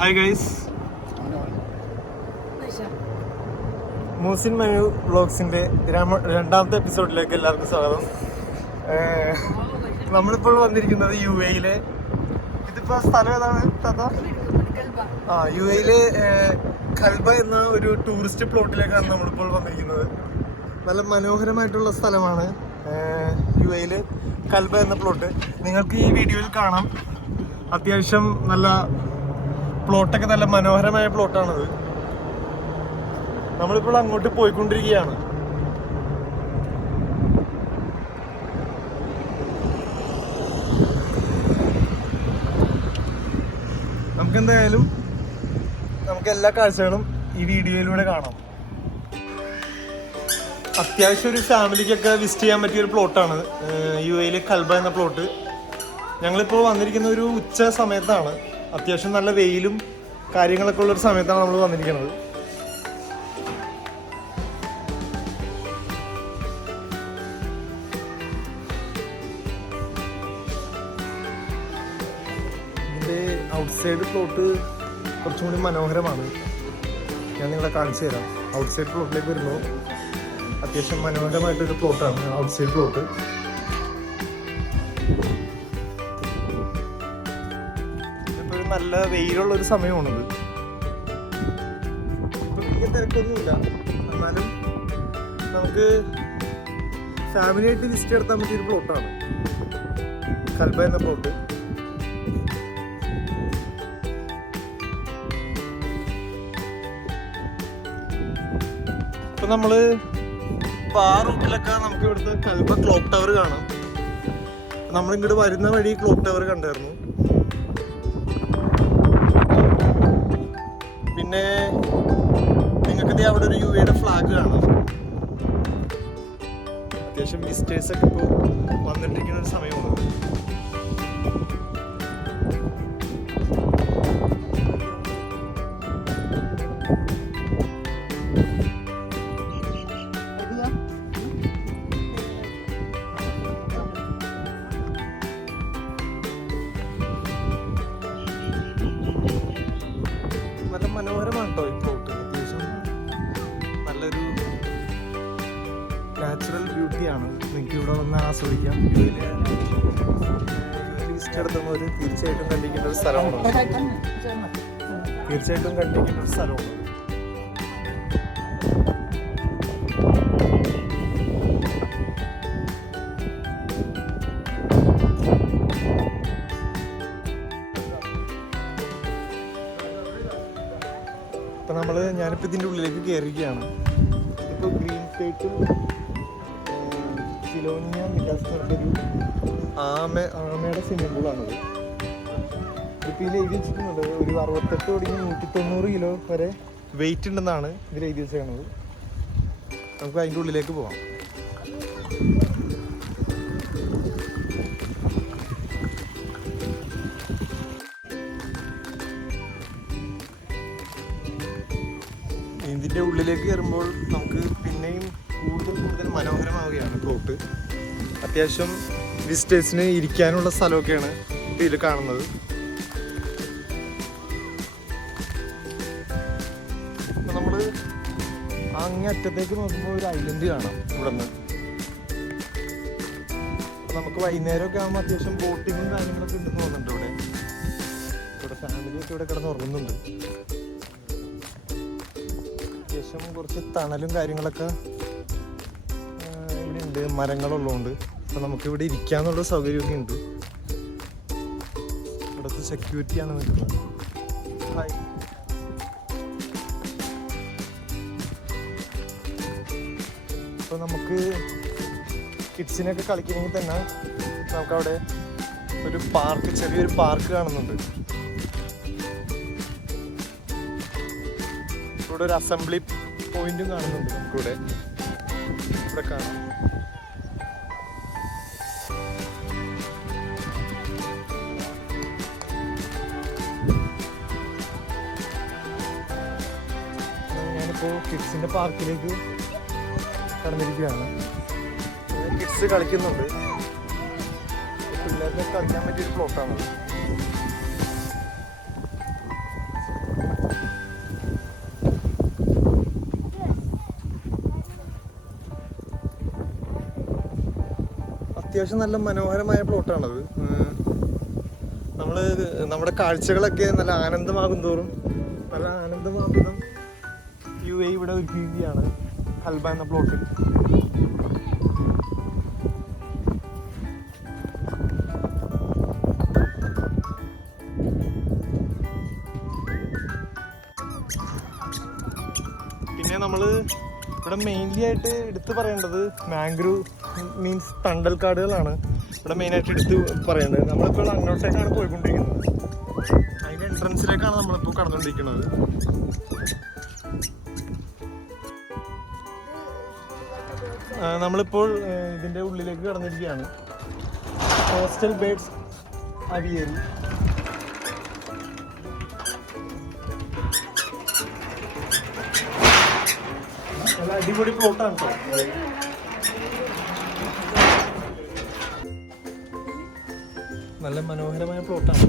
Hi guys Muhsin Manu വ്ളോഗ്സിന്റെ രണ്ടാമത്തെ എപ്പിസോഡിലേക്ക് എല്ലാവർക്കും സ്വാഗതം. നമ്മളിപ്പോൾ വന്നിരിക്കുന്നത് യു എയിലെ ഇതിപ്പോ സ്ഥലം ഏതാണ് താത്ത? ആ യു എയിലെ കൽബ എന്ന ഒരു ടൂറിസ്റ്റ് പ്ലോട്ടിലേക്കാണ് നമ്മളിപ്പോൾ വന്നിരിക്കുന്നത്. നല്ല മനോഹരമായിട്ടുള്ള സ്ഥലമാണ് യു എയിൽ കൽബ എന്ന പ്ലോട്ട് നിങ്ങൾക്ക് ഈ വീഡിയോയിൽ കാണാം. അത്യാവശ്യം നല്ല പ്ലോട്ടൊക്കെ നല്ല മനോഹരമായ പ്ലോട്ടാണത്. നമ്മളിപ്പോൾ അങ്ങോട്ട് പോയിക്കൊണ്ടിരിക്കുകയാണ്. നമുക്കെന്തായാലും നമുക്ക് എല്ലാ കാഴ്ചകളും ഈ വീഡിയോയിലൂടെ കാണാം. അത്യാവശ്യം ഒരു ഫാമിലിക്കൊക്കെ വിസിറ്റ് ചെയ്യാൻ പറ്റിയ ഒരു പ്ലോട്ടാണ് യു എയിലെ കൽബ എന്ന പ്ലോട്ട്. ഞങ്ങളിപ്പോൾ വന്നിരിക്കുന്ന ഒരു ഉച്ച സമയത്താണ്. അത്യാവശ്യം നല്ല വെയിലും കാര്യങ്ങളൊക്കെ ഉള്ളൊരു സമയത്താണ് നമ്മൾ വന്നിരിക്കുന്നത്. ഇതിന്റെ ഔട്ട്സൈഡ് പ്ലോട്ട് കുറച്ചും കൂടി മനോഹരമാണ്. ഞാൻ നിങ്ങളെ കാണിച്ചു തരാം. ഔട്ട്സൈഡ് പ്ലോട്ടിലേക്ക് വരുന്നു. അത്യാവശ്യം മനോഹരമായിട്ടൊരു പ്ലോട്ടാണ് ഔട്ട്സൈഡ് പ്ലോട്ട് നല്ല വെയിലുള്ള ഒരു സമയമാണിത് തിരക്കൊന്നുമില്ല. എന്നാലും നമുക്ക് ഫാമിലി ആയിട്ട് വിസിറ്റ് നടത്താൻ പറ്റിയ ഒരു പ്ലോട്ടാണ് കൽബ എന്ന പ്ലോട്ട് ഇപ്പൊ നമ്മൾ ഇപ്പൊ ആ റൂട്ടിലൊക്കെ നമുക്ക് ഇവിടുത്തെ കൽബ ക്ലോക്ക് ടവർ കാണാം. നമ്മളിങ്ങോട്ട് വരുന്ന വഴി ക്ലോക്ക് ടവർ കണ്ടായിരുന്നു. പിന്നെ നിങ്ങൾക്ക് അവിടെ ഒരു യു എയുടെ ഫ്ലാഗ് കാണാം. അത്യാവശ്യം വിസിറ്റേഴ്സ് ഒക്കെ ഇപ്പോൾ വന്നിട്ടിരിക്കുന്ന ഒരു സമയമാണ്. ബ്യൂട്ടിയാണ് നിങ്ങൾക്ക് ഇവിടെ വന്ന് ആസ്വദിക്കാം. വിസിറ്റ് നടത്തുന്നവർ തീർച്ചയായിട്ടും കണ്ടിരിക്കേണ്ട ഒരു സ്ഥലമാണ്. തീർച്ചയായിട്ടും കണ്ടിരിക്കേണ്ട ഒരു സ്ഥലമാണ്. ഇപ്പൊ നമ്മൾ ഞാനിപ്പോ ഇതിന്റെ ഉള്ളിലേക്ക് കയറുകയാണ് ഇപ്പൊ ഗ്രീൻ പ്ലേറ്റും ഫിലോനിയ മിലാസ് പറഞ്ഞൊരു ആമ ആമയുടെ സ്വിമ്മിംഗ് പൂളാണത് ഇപ്പൊ ഇതിൽ എഴുതി വെച്ചിട്ടുണ്ട് ഒരു അറുപത്തെട്ട് തുടങ്ങി നൂറ്റി തൊണ്ണൂറ് കിലോ വരെ വെയിറ്റ് ഉണ്ടെന്നാണ് ഇതിൽ എഴുതി വെച്ചേക്കുന്നത് നമുക്ക് അതിന്റെ ഉള്ളിലേക്ക് പോവാം. ഇതിന്റെ ഉള്ളിലേക്ക് കയറുമ്പോൾ നമുക്ക് മനോഹരമാവുകയാണ് ബോട്ട് അത്യാവശ്യം വിസിറ്റേഴ്സിന് ഇരിക്കാനുള്ള സ്ഥലമൊക്കെയാണ് ഇതിൽ കാണുന്നത്. നമ്മൾ നമ്മൾ അങ്ങേ അറ്റത്തേക്ക് നോക്കുമ്പോൾ ഒരു ഐലൻഡ് കാണാം ഇവിടെ നിന്ന് നമുക്ക് വൈകുന്നേരമൊക്കെ ആകുമ്പോൾ അത്യാവശ്യം ബോട്ടിങ്ങും കാര്യങ്ങളൊക്കെ ഉണ്ടെന്ന് തോന്നുന്നുണ്ട് ഇവിടെ. ഇവിടെ ഫാമിലിയൊക്കെ ഇവിടെ കിടന്ന് ഉറങ്ങുന്നുണ്ട്. അത്യാവശ്യം കുറച്ച് തണലും കാര്യങ്ങളൊക്കെ ഉണ്ട് മരങ്ങളുള്ളതുകൊണ്ട്. നമുക്ക് ഇവിടെ ഇരിക്കാന്നുള്ള സൗകര്യമൊക്കെ ഉണ്ട്. ഇവിടുത്തെ സെക്യൂരിറ്റിയാണ് നിൽക്കുന്നത്. ഹായ് അപ്പോൾ നമുക്ക് കിഡ്സിനൊക്കെ കളിക്കണമെങ്കിൽ തന്നെ നമുക്കവിടെ ഒരു പാർക്ക് ചെറിയൊരു പാർക്ക് കാണുന്നുണ്ട്. ഇവിടെ ഒരു അസംബ്ലി പോയിന്റും കാണുന്നുണ്ട് നമുക്കിവിടെ. ഇവിടെ കാണാം. ഇപ്പോൾ കിഡ്സിന്റെ പാർക്കിലേക്ക് കടന്നിരിക്കുകയാണ്. കിഡ്സ് കളിക്കുന്നുണ്ട്. പിള്ളേരുടെ കളിക്കാൻ പറ്റിയൊരു പ്ലോട്ടാണ് അത്യാവശ്യം നല്ല മനോഹരമായ പ്ലോട്ടാണത് നമ്മൾ നമ്മുടെ കാഴ്ചകളൊക്കെ നല്ല ആനന്ദമാകും തോറും. നല്ല ആനന്ദമാകുന്നതും യു ഇവിടെ ഒരുക്കുകയാണ് ഹൽബ എന്ന പ്ലോട്ടിൽ പിന്നെ നമ്മൾ ഇവിടെ മെയിൻലി ആയിട്ട് എടുത്തു പറയേണ്ടത് മാംഗ്രൂ മീൻസ് തണ്ടൽ കാടുകളാണ് ഇവിടെ മെയിനായിട്ട് എടുത്ത് പറയേണ്ടത്. നമ്മളിപ്പോൾ അങ്ങോട്ടേക്കാണ് പോയിക്കൊണ്ടിരിക്കുന്നത്. അതിന്റെ എൻട്രൻസിലേക്കാണ് നമ്മളിപ്പോൾ കടന്നുകൊണ്ടിരിക്കുന്നത്. നമ്മളിപ്പോൾ ഇതിന്റെ ഉള്ളിലേക്ക് കടന്നിരിക്കുകയാണ്. കോസ്റ്റൽ ബേഡ്സ് അവിയറി നല്ല അടിപൊളി പ്ലോട്ടാണ് കേട്ടോ നല്ല മനോഹരമായ പ്ലോട്ടാണ്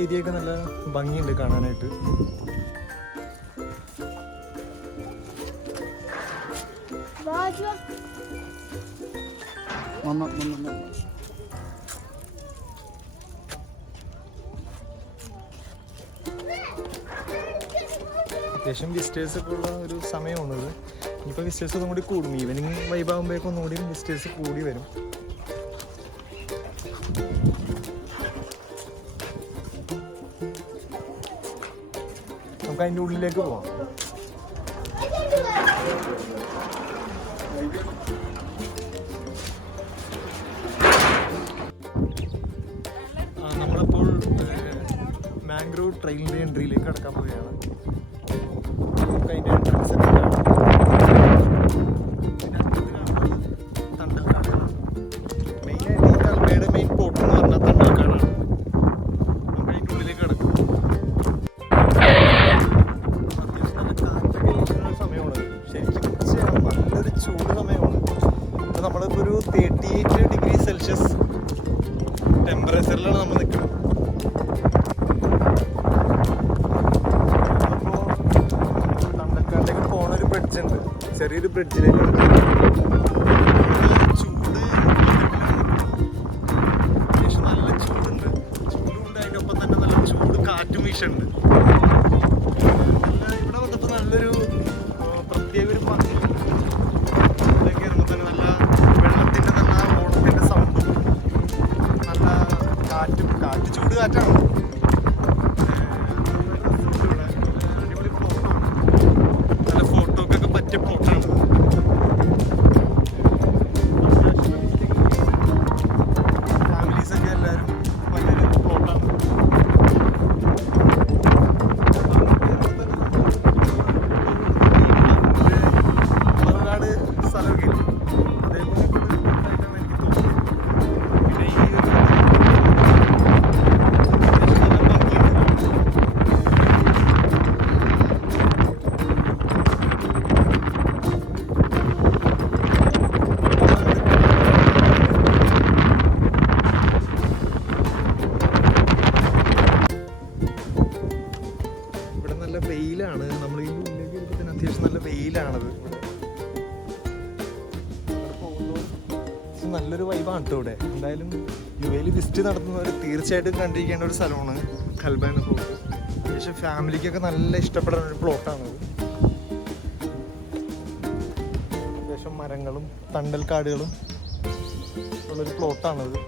ആ ഏരിയ ഒക്കെ നല്ല ഭംഗിയുണ്ട് കാണാനായിട്ട്. മമ്മ മമ്മ അത്യാവശ്യം വിസിറ്റേഴ്സ് ഒക്കെ ഉള്ള ഒരു സമയമാണിത്. ഇനിയിപ്പോൾ വിസിറ്റേഴ്സ് ഒന്നും കൂടി കൂടും. ഈവനിങ് വൈബാകുമ്പോഴേക്കും കൂടി വിസിറ്റേഴ്സ് കൂടി വരും. നമുക്ക് അതിന്റെ ഉള്ളിലേക്ക് പോവാം. നമ്മളിപ്പോൾ മാംഗ്രൂവ് ട്രെയിനിന്റെ എൻട്രിയിലേക്ക് കടക്കാൻ പോവുകയാണ്. ചെറിയൊരു ബ്രിഡ്ജിലേക്ക് എയിൽ വിസിറ്റ് നടത്തുന്നവർ തീർച്ചയായിട്ടും കണ്ടിരിക്കേണ്ട ഒരു സ്ഥലമാണ് കൽബാന പ്ലോട്ട് പക്ഷേ ഫാമിലിക്കൊക്കെ നല്ല ഇഷ്ടപ്പെടുന്ന ഒരു പ്ലോട്ടാണ് അത്യാവശ്യം മരങ്ങളും തണ്ടൽ കാടുകളും ഉള്ളൊരു പ്ലോട്ടാണത്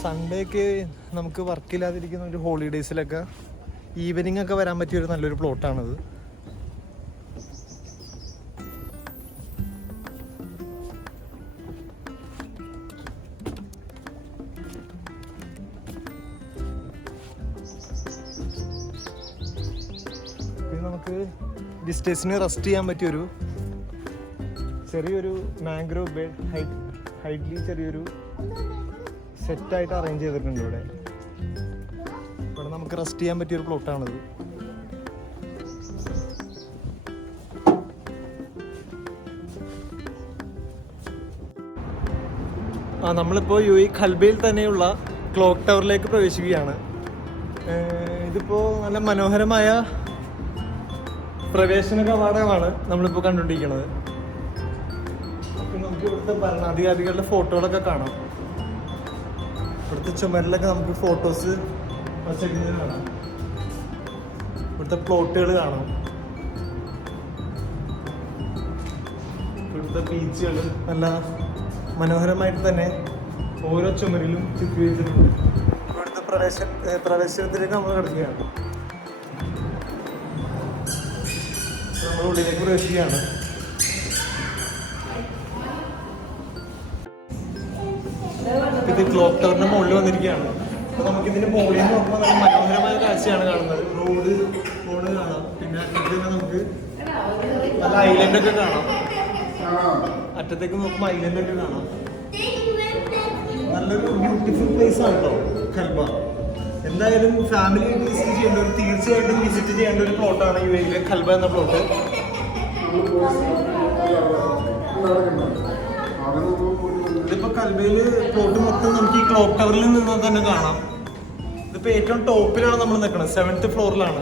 സൺഡേ നമുക്ക് വർക്കില്ലാതിരിക്കുന്ന ഒരു ഹോളിഡേയ്സിലൊക്കെ ഈവനിങ് ഒക്കെ വരാൻ പറ്റിയ ഒരു നല്ലൊരു പ്ലോട്ടാണത് സ്റ്റേസിന് റെസ്റ്റ് ചെയ്യാൻ പറ്റിയൊരു ചെറിയൊരു മാംഗ്രോവ് ബെഡ് ഹൈറ്റ് ഹൈറ്റ്ലി ചെറിയൊരു സെറ്റായിട്ട് അറേഞ്ച് ചെയ്തിട്ടുണ്ട് ഇവിടെ. ഇവിടെ നമുക്ക് റെസ്റ്റ് ചെയ്യാൻ പറ്റിയൊരു പ്ലോട്ടാണിത്. ആ നമ്മളിപ്പോൾ യു ഇ ഖൽബയിൽ തന്നെയുള്ള ക്ലോക്ക് ടവറിലേക്ക് പ്രവേശിക്കുകയാണ്. ഇതിപ്പോൾ നല്ല മനോഹരമായ പ്രവേശന കവാടമാണ് നമ്മളിപ്പോൾ കണ്ടുകൊണ്ടിരിക്കുന്നത്. നമുക്ക് ഇവിടുത്തെ ഭരണാധികാരികളുടെ ഫോട്ടോകളൊക്കെ കാണാം. ഇവിടുത്തെ ചുമരിലൊക്കെ നമുക്ക് ഫോട്ടോസ് കാണാം. ഇവിടുത്തെ പ്ലോട്ടുകൾ കാണാം. ഇവിടുത്തെ ബീച്ചുകൾ നല്ല മനോഹരമായിട്ട് തന്നെ ഓരോ ചുമരിലും ചിത്രീകരിച്ചിട്ടുണ്ട്. ഇവിടുത്തെ പ്രവേശന പ്രവേശനത്തിലേക്ക് നമ്മൾ കിടക്കുകയാണ്. നമ്മൾ ഉള്ളിലേക്ക് പ്രവേശിക്കുകയാണ് ഇത് ക്ലോക്ക് ടവറിന്റെ മുകളിൽ വന്നിരിക്കുകയാണ്. അപ്പൊ നമുക്ക് ഇതിന്റെ മുകളിൽ നിന്ന് നോക്കുമ്പോൾ നല്ല മനോഹരമായ കാഴ്ചയാണ് കാണുന്നത്. റോഡ് റോഡ് കാണാം. പിന്നെ അറ്റത്ത് തന്നെ നമുക്ക് നല്ല ഐലൻഡ് ഒക്കെ കാണാം. അറ്റത്തേക്ക് നോക്കുമ്പോൾ ഐലൻഡ് ഒക്കെ കാണാം. നല്ലൊരു ബ്യൂട്ടിഫുൾ പ്ലേസ് ആണ് കേട്ടോ ഖൽബ എന്തായാലും ഫാമിലി ആയിട്ട് വിസിറ്റ് ചെയ്യേണ്ട ഒരു തീർച്ചയായിട്ടും വിസിറ്റ് ചെയ്യേണ്ട ഒരു പ്ലോട്ടാണ് യു എയിലെ കൽബ എന്ന പ്ലോട്ട് ഇതിപ്പോ കൽബയിൽ പ്ലോട്ട് മൊത്തം നമുക്ക് ഈ ക്ലോക്ക് ടവറിൽ നിന്ന് തന്നെ കാണാം. ഇതിപ്പോ ഏറ്റവും ടോപ്പിലാണ് നമ്മൾ നിൽക്കുന്നത് സെവൻത്ത് ഫ്ലോറിലാണ്